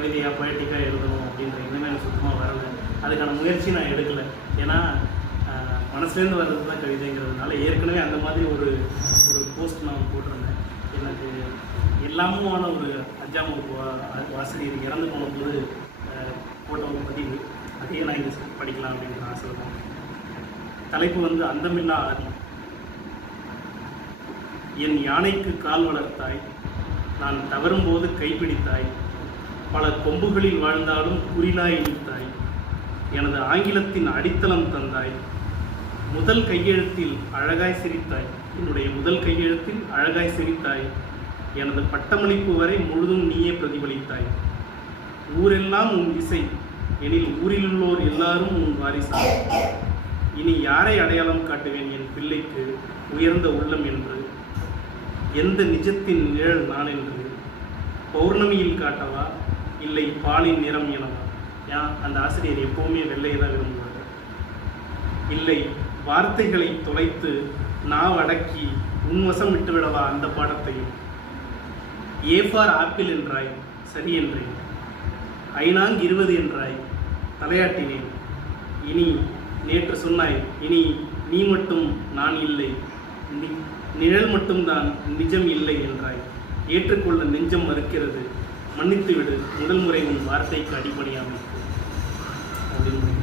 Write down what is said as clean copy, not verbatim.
கவிதையாக பொயட்டிக்காக எழுதணும் அப்படின்ற எண்ணமே எனக்கு சுத்தமாக வரலை. அதுக்கான முயற்சி நான் எடுக்கலை. ஏன்னா மனசுலேருந்து வர்றது தான் கவிதைங்கிறதுனால ஏற்கனவே அந்த மாதிரி ஒரு போஸ்ட் நான் போட்டிருந்தேன். எனக்கு எல்லாமுமான ஒரு 5ஆம் வகுப்பு ஆசிரியர் இறந்து போனபோது போட்ட ஒரு பதிவு, அதையே நான் இங்கே படிக்கலாம் அப்படின்ற ஆசைப்பட்டேன். தலைப்பு அந்தமில்லா ஆதி. என் யானைக்கு கால் வளர்த்தாய், நான் தவறும்போது கைப்பிடித்தாய், பல கொம்புகளில் வாழ்ந்தாலும் குறிலாய் இழுத்தாய், எனது ஆங்கிலத்தின் அடித்தளம் தந்தாய், முதல் கையெழுத்தில் அழகாய் சிரித்தாய், என்னுடைய முதல் கையெழுத்தில் அழகாய் சிரித்தாய், எனது பட்டமளிப்பு வரை முழுதும் நீயே பிரதிபலித்தாய், ஊரெல்லாம் உன் இசை எனில் ஊரில் உள்ளோர் எல்லாரும் உன் வாரிசா, இனி யாரை அடையாளம் காட்டுவேன் என் பிள்ளைக்கு உயர்ந்த உள்ளம் என்று, எந்த நிஜத்தின் நிழல் நான் என்று, பௌர்ணமியில் காட்டவா இல்லை பாலின் நிறம் எனவா. ஏன் அந்த ஆசிரியர் எப்போவுமே வெள்ளையை தான் விரும்புவார். இல்லை வார்த்தைகளை தொலைத்து நான் அடக்கி உன்வசம் விட்டுவிடவா அந்த பாடத்தையும். ஏ ஃபார் ஆப்பிள் என்றாய், சரி என்றேன். 5 என்றாய், தலையாட்டினேன். இனி நேற்று சொன்னாய், இனி நீ மட்டும் நான் இல்லை, நிழல் மட்டும்தான் நிஜம் இல்லை என்றாய். ஏற்றுக்கொள்ள நெஞ்சம் மறுக்கிறது, மன்னித்து விடு, முதல் முறை உன் வார்த்தைக்கு அடிபணியாமல் அப்படின்னு.